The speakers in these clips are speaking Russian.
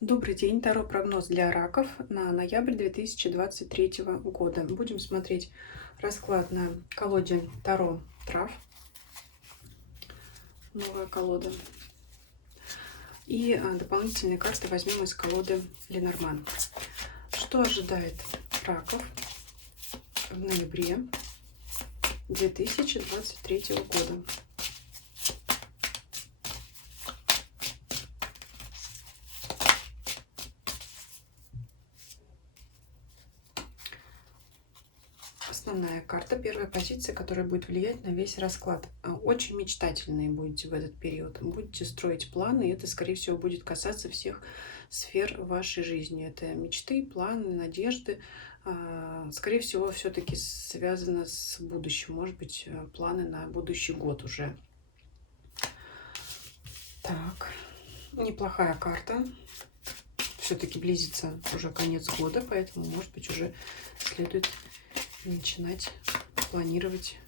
Добрый день, Таро прогноз для раков на ноябрь 2023 года. Будем смотреть расклад на колоде Таро трав, новая колода. И дополнительные карты возьмем из колоды Ленорман. Что ожидает раков в ноябре 2023 года? Основная карта, первая позиция, которая будет влиять на весь расклад. Очень мечтательные будете в этот период. Будете строить планы, и это, скорее всего, будет касаться всех сфер вашей жизни. Это мечты, планы, надежды. Скорее всего, все-таки связано с будущим. Может быть, планы на будущий год уже. Так, неплохая карта. Все-таки близится уже конец года, поэтому, может быть, уже следует начинать планировать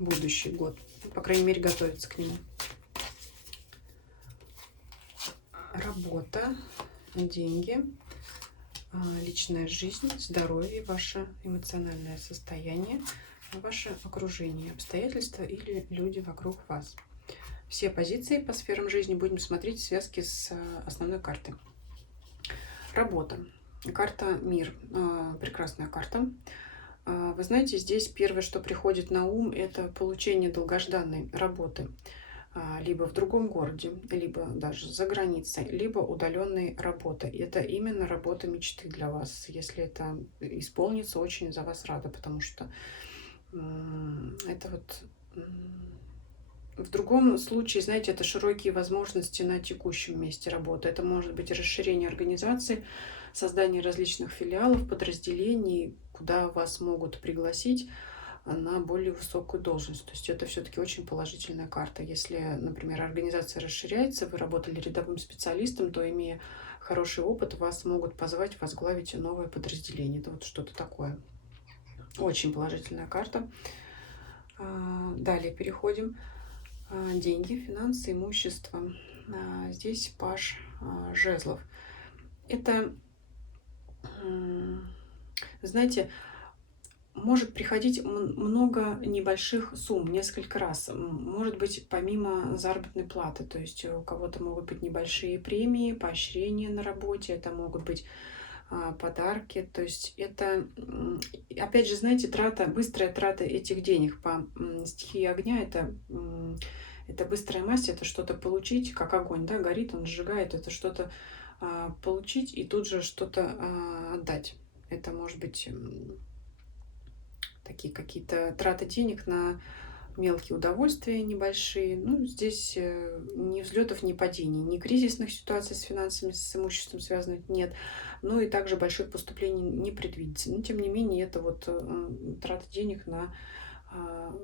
будущий год. По крайней мере, готовиться к нему. Работа, деньги, личная жизнь, здоровье, ваше эмоциональное состояние, ваше окружение, обстоятельства или люди вокруг вас. Все позиции по сферам жизни будем смотреть в связке с основной картой. Работа. Карта «Мир». Прекрасная карта. Вы знаете, здесь первое, что приходит на ум, это получение долгожданной работы. Либо в другом городе, либо даже за границей, либо удаленной работы. Это именно работа мечты для вас. Если это исполнится, очень за вас рада, потому что это вот... В другом случае, знаете, это широкие возможности на текущем месте работы. Это может быть расширение организации, создание различных филиалов, подразделений, куда вас могут пригласить на более высокую должность. То есть это все-таки очень положительная карта. Если, например, организация расширяется, вы работали рядовым специалистом, то, имея хороший опыт, вас могут позвать возглавить новое подразделение. Это вот что-то такое. Очень положительная карта. Далее переходим. Деньги, финансы, имущество. Здесь паж жезлов. Это, знаете, может приходить много небольших сумм несколько раз. Может быть, помимо заработной платы. То есть у кого-то могут быть небольшие премии, поощрения на работе. Это могут быть подарки. То есть это, опять же, знаете, быстрая трата этих денег по стихии огня. Это быстрая масть, это что-то получить, как огонь, да, горит, он сжигает. Это что-то получить и тут же что-то отдать. Это может быть такие какие-то траты денег на мелкие удовольствия небольшие. Ну, здесь ни взлетов, ни падений, ни кризисных ситуаций с финансами, с имуществом связанных нет. Ну и также больших поступлений не предвидится. Но тем не менее, это вот трата денег на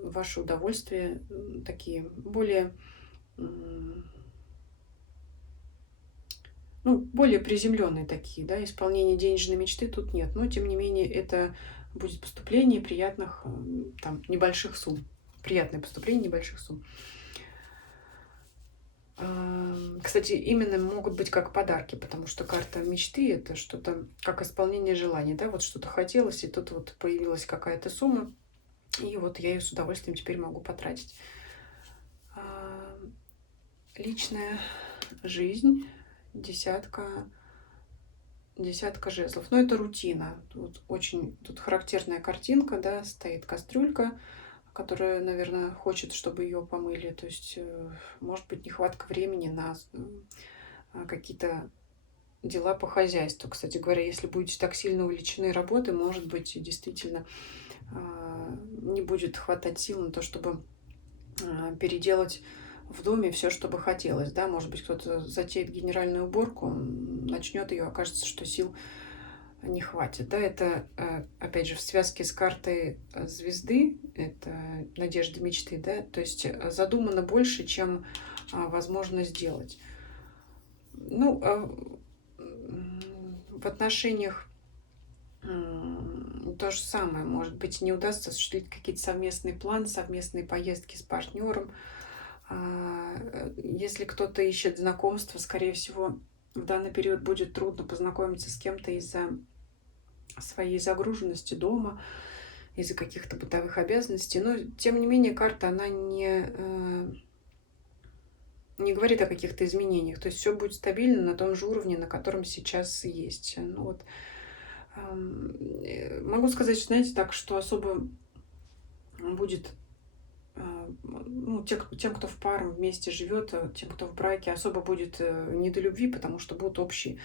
ваше удовольствие, такие более, ну, более приземленные такие, да, исполнение денежной мечты тут нет. Но тем не менее, это будет поступление приятных там небольших сумм. Приятное поступление небольших сумм. Кстати, именно могут быть как подарки, потому что карта мечты — это что-то как исполнение желаний, да, вот что-то хотелось, и тут вот появилась какая-то сумма, и вот я ее с удовольствием теперь могу потратить. Личная жизнь, десятка жезлов. Но это рутина. Тут характерная картинка, да, стоит кастрюлька, которая, наверное, хочет, чтобы ее помыли. То есть, может быть, нехватка времени на какие-то дела по хозяйству. Кстати говоря, если будете так сильно увлечены работой, может быть, действительно не будет хватать сил на то, чтобы переделать в доме все, что бы хотелось. Да? Может быть, кто-то затеет генеральную уборку, начнет ее, окажется, что сил не хватит. Да? Это, опять же, в связке с картой звезды, это надежды, мечты. Да? То есть задумано больше, чем возможно сделать. Ну, в отношениях то же самое. Может быть, не удастся осуществить какие-то совместные планы, совместные поездки с партнером. Если кто-то ищет знакомства, скорее всего, в данный период будет трудно познакомиться с кем-то из-за своей загруженности дома, из-за каких-то бытовых обязанностей. Но, тем не менее, карта, она не говорит о каких-то изменениях. То есть все будет стабильно на том же уровне, на котором сейчас есть. Ну, вот, могу сказать, знаете, так, что особо будет ну, тем, кто в пару вместе живет, тем, кто в браке, особо будет не до любви, потому что будут общие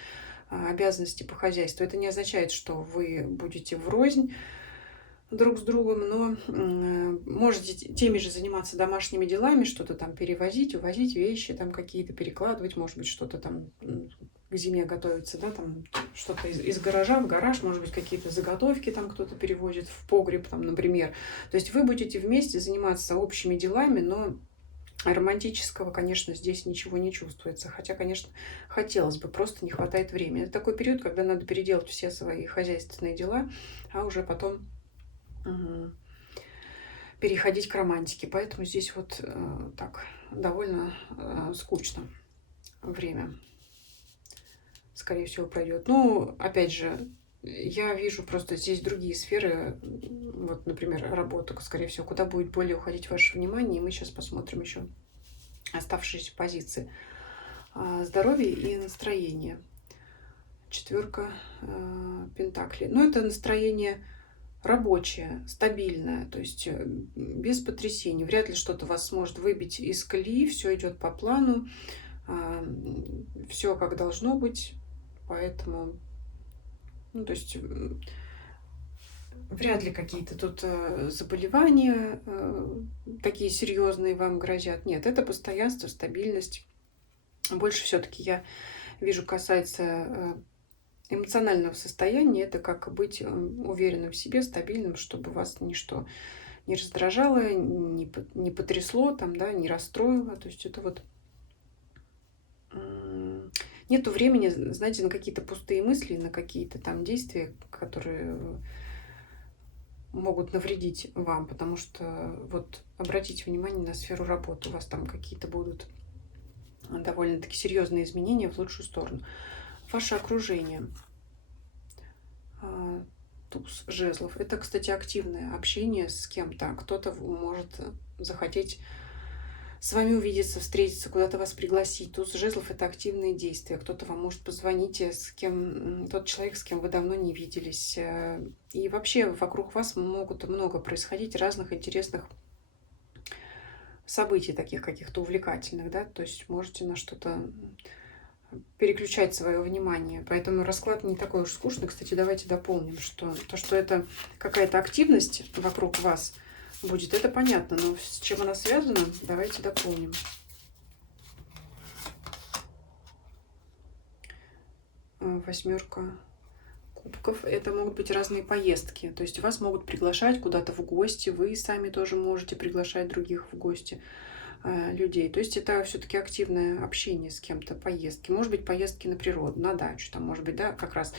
обязанности по хозяйству. Это не означает, что вы будете врознь друг с другом, но можете теми же заниматься домашними делами, что-то там перевозить, увозить вещи, там какие-то перекладывать, может быть, что-то там к зиме готовится, да, там что-то из гаража в гараж, может быть, какие-то заготовки там кто-то перевозит в погреб, там, например. То есть вы будете вместе заниматься общими делами, но романтического, конечно, здесь ничего не чувствуется. Хотя, конечно, хотелось бы, просто не хватает времени. Это такой период, когда надо переделать все свои хозяйственные дела, а уже потом переходить к романтике. Поэтому здесь вот так довольно скучно время, скорее всего, пройдет. Ну, опять же, я вижу просто здесь другие сферы, вот, например, работа, скорее всего, куда будет более уходить ваше внимание. И мы сейчас посмотрим еще оставшиеся позиции. Здоровье и настроение. 4 пентаклей. Но это настроение рабочее, стабильное, то есть без потрясений. Вряд ли что-то вас сможет выбить из колеи. Все идет по плану, все как должно быть. Поэтому, ну, то есть вряд ли какие-то тут заболевания такие серьезные вам грозят. Нет, это постоянство, стабильность. Больше все-таки я вижу касается эмоционального состояния. Это как быть уверенным в себе, стабильным, чтобы вас ничто не раздражало, не потрясло, там, да, не расстроило. То есть это вот нету времени, знаете, на какие-то пустые мысли, на какие-то там действия, которые могут навредить вам, потому что вот обратите внимание на сферу работы, у вас там какие-то будут довольно-таки серьезные изменения в лучшую сторону. Ваше окружение. Туз жезлов. Это, кстати, активное общение с кем-то. Кто-то может захотеть с вами увидеться, встретиться, куда-то вас пригласить. Туз жезлов — это активные действия. Кто-то вам может позвонить, с кем тот человек, с кем вы давно не виделись. И вообще вокруг вас могут много происходить разных интересных событий, таких каких-то увлекательных, да, то есть можете на что-то переключать свое внимание. Поэтому расклад не такой уж скучный. Кстати, давайте дополним, что то, что это какая-то активность вокруг вас будет, это понятно. Но с чем она связана, давайте дополним. Восьмерка кубков. Это могут быть разные поездки. То есть вас могут приглашать куда-то в гости. Вы сами тоже можете приглашать других в гости. Людей. То есть это все-таки активное общение с кем-то, поездки. Может быть, поездки на природу, на дачу. Там, может быть, да, как раз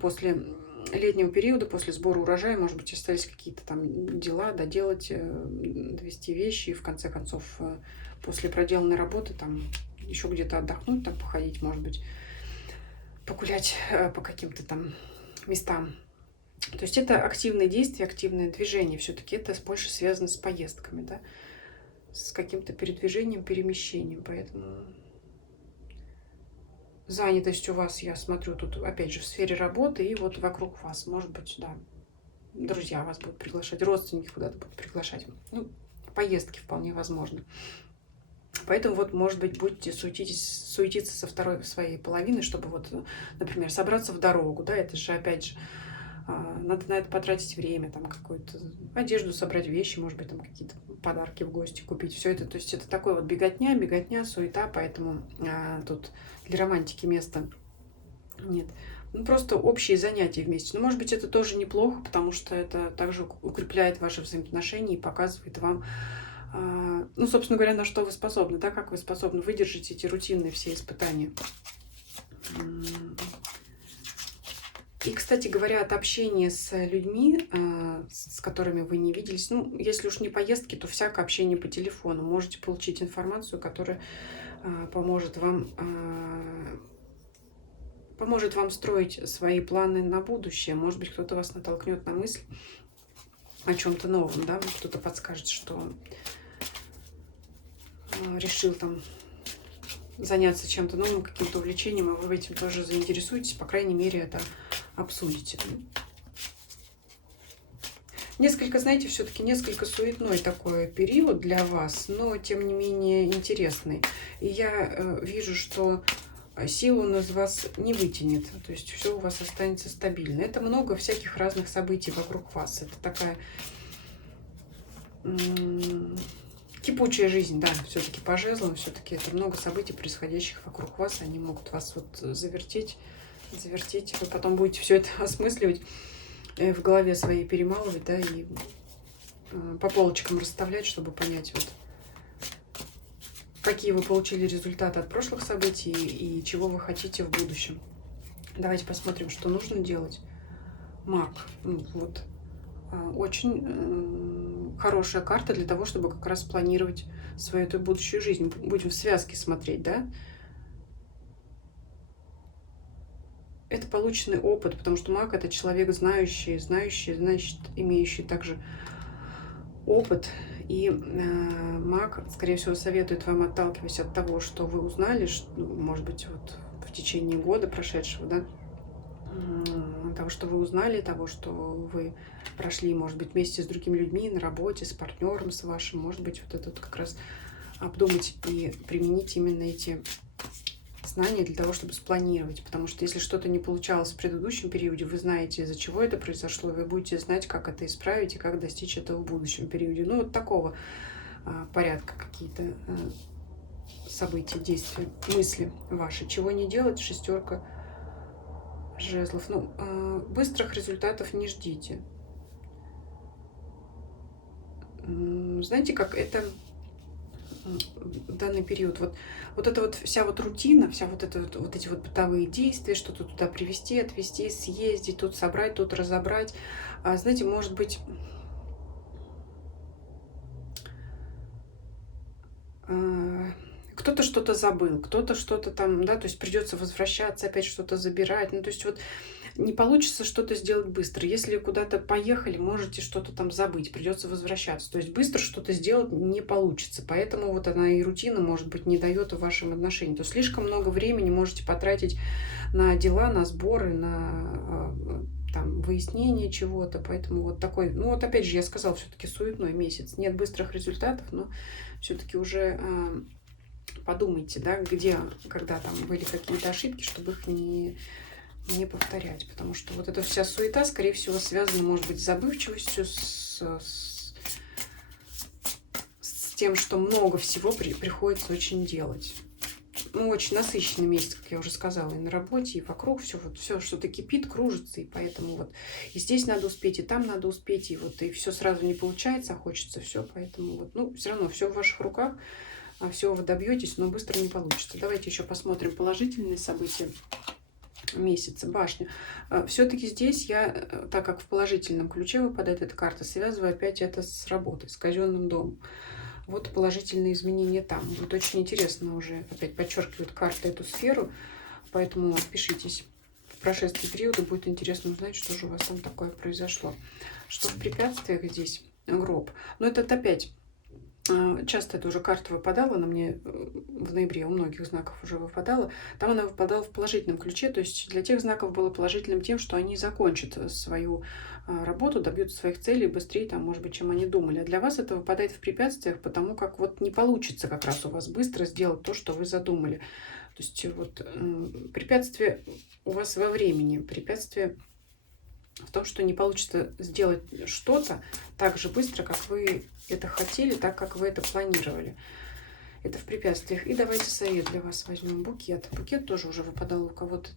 после летнего периода, после сбора урожая, может быть, остались какие-то там дела доделать, довести вещи. И в конце концов, после проделанной работы, там еще где-то отдохнуть, там походить, может быть, погулять по каким-то там местам. То есть это активные действия, активное движение. Все-таки это больше связано с поездками, да, с каким-то передвижением, перемещением. Поэтому занятость у вас, я смотрю, тут опять же в сфере работы и вот вокруг вас. Может быть, да, друзья вас будут приглашать, родственники куда-то будут приглашать. Ну, поездки вполне возможно. Поэтому вот, может быть, будете суетиться со второй своей половины, чтобы вот, например, собраться в дорогу, да, это же опять же надо на это потратить время, там какую-то одежду собрать, вещи, может быть, там какие-то подарки в гости купить. Все это, то есть это такой вот беготня, суета, поэтому тут для романтики места нет. Ну, просто общие занятия вместе. Но, может быть, это тоже неплохо, потому что это также укрепляет ваши взаимоотношения и показывает вам, ну, собственно говоря, на что вы способны, да, как вы способны выдержать эти рутинные все испытания. И, кстати говоря, от общения с людьми, с которыми вы не виделись, ну, если уж не поездки, то всякое общение по телефону. Можете получить информацию, которая поможет вам строить свои планы на будущее. Может быть, кто-то вас натолкнет на мысль о чем-то новом, да, кто-то подскажет, что решил там заняться чем-то новым, каким-то увлечением, а вы этим тоже заинтересуетесь, по крайней мере, это обсудите. Несколько, знаете, все-таки несколько суетной такой период для вас, но тем не менее интересный. И я вижу, что сила он из вас не вытянет, то есть все у вас останется стабильно. Это много всяких разных событий вокруг вас. Это такая кипучая жизнь, да, все-таки по жезлам, все-таки это много событий, происходящих вокруг вас. Они могут вас вот завертеть. Вы потом будете все это осмысливать, в голове своей перемалывать, да, и по полочкам расставлять, чтобы понять, вот, какие вы получили результаты от прошлых событий и чего вы хотите в будущем. Давайте посмотрим, что нужно делать. Маг. Вот. Очень хорошая карта для того, чтобы как раз планировать свою эту будущую жизнь. Будем в связке смотреть, да? Это полученный опыт, потому что маг — это человек знающий, значит, имеющий также опыт. И маг, скорее всего, советует вам, отталкиваясь от того, что вы узнали, что, может быть, вот в течение года прошедшего, да, того, что вы узнали, того, что вы прошли, может быть, вместе с другими людьми, на работе, с партнером, с вашим, может быть, вот это вот как раз обдумать и применить именно эти знания для того, чтобы спланировать. Потому что если что-то не получалось в предыдущем периоде, вы знаете, из-за чего это произошло, и вы будете знать, как это исправить и как достичь этого в будущем периоде. Ну, вот такого порядка какие-то события, действия, мысли ваши. Чего не делать? Шестерка жезлов. Ну, быстрых результатов не ждите. Знаете, как это в данный период, вот эта вот вся вот рутина, вся вот это вот эти вот бытовые действия, что-то туда привезти, отвезти, съездить, тут собрать, тут разобрать, знаете, может быть, кто-то что-то забыл, кто-то что-то там, да, то есть придется возвращаться, опять что-то забирать, ну, то есть вот не получится что-то сделать быстро. Если куда-то поехали, можете что-то там забыть, придется возвращаться. То есть быстро что-то сделать не получится. Поэтому вот она и рутина, может быть, не дает в вашем отношении. То есть слишком много времени можете потратить на дела, на сборы, на там, выяснение чего-то. Поэтому вот такой, ну вот опять же, я сказала, все-таки суетной месяц. Нет быстрых результатов, но все-таки уже подумайте, да, где, когда там были какие-то ошибки, чтобы их не повторять, потому что вот эта вся суета, скорее всего, связана, может быть, с забывчивостью, с тем, что много всего приходится очень делать. Ну, очень насыщенный месяц, как я уже сказала, и на работе, и вокруг все, вот все что-то кипит, кружится, и поэтому вот и здесь надо успеть, и там надо успеть, и вот и все сразу не получается, а хочется все, поэтому вот, ну, все равно все в ваших руках, все вы добьетесь, но быстро не получится. Давайте еще посмотрим положительные события месяца. Башня. Все-таки здесь я, так как в положительном ключе выпадает эта карта, связываю опять это с работой, с казенным домом. Вот положительные изменения там. Вот очень интересно уже, опять подчеркивает карта эту сферу, поэтому отпишитесь. В прошествии периода будет интересно узнать, что же у вас там такое произошло. Что в препятствиях здесь? Гроб. Но это опять часто эта уже карта выпадала, она мне в ноябре у многих знаков уже выпадала. Там она выпадала в положительном ключе, то есть для тех знаков было положительным тем, что они закончат свою работу, добьются своих целей быстрее, там, может быть, чем они думали. А для вас это выпадает в препятствиях, потому как вот не получится как раз у вас быстро сделать то, что вы задумали. То есть вот препятствие у вас во времени, препятствие в том, что не получится сделать что-то так же быстро, как вы это хотели, так как вы это планировали. Это в препятствиях. И давайте совет для вас возьмем. Букет. Букет тоже уже выпадал у кого-то.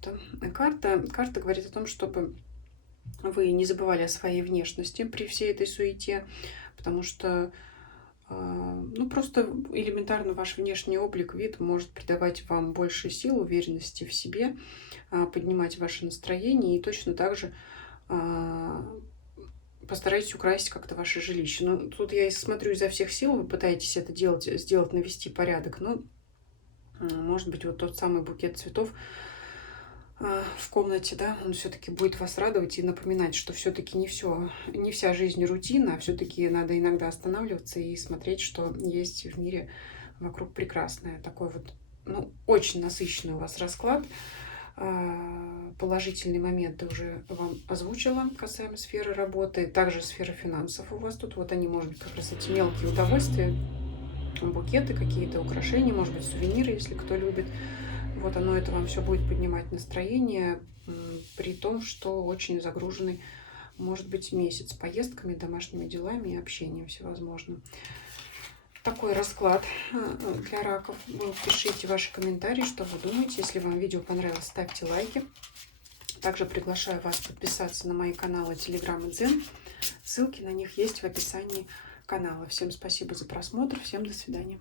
Карта говорит о том, чтобы вы не забывали о своей внешности при всей этой суете, потому что ну, просто элементарно ваш внешний облик, вид может придавать вам больше сил, уверенности в себе, поднимать ваше настроение и точно так же постарайтесь украсить как-то ваше жилище. Ну, тут я смотрю изо всех сил, вы пытаетесь это делать, сделать, навести порядок, но Может быть, вот тот самый букет цветов в комнате, да, он все-таки будет вас радовать и напоминать, что все-таки не вся жизнь рутина, а все-таки надо иногда останавливаться и смотреть, что есть в мире вокруг прекрасное. Такой вот, ну, очень насыщенный у вас расклад. Положительные моменты уже вам озвучила касаемо сферы работы. Также сфера финансов у вас тут. Вот они, может быть, как раз эти мелкие удовольствия, букеты, какие-то украшения, может быть, сувениры, если кто любит. Вот оно это вам все будет поднимать настроение, при том, что очень загруженный может быть месяц поездками, домашними делами и общением всевозможным. Такой расклад для раков. Вы пишите ваши комментарии, что вы думаете. Если вам видео понравилось, ставьте лайки. Также приглашаю вас подписаться на мои каналы Telegram и Дзен. Ссылки на них есть в описании канала. Всем спасибо за просмотр. Всем до свидания.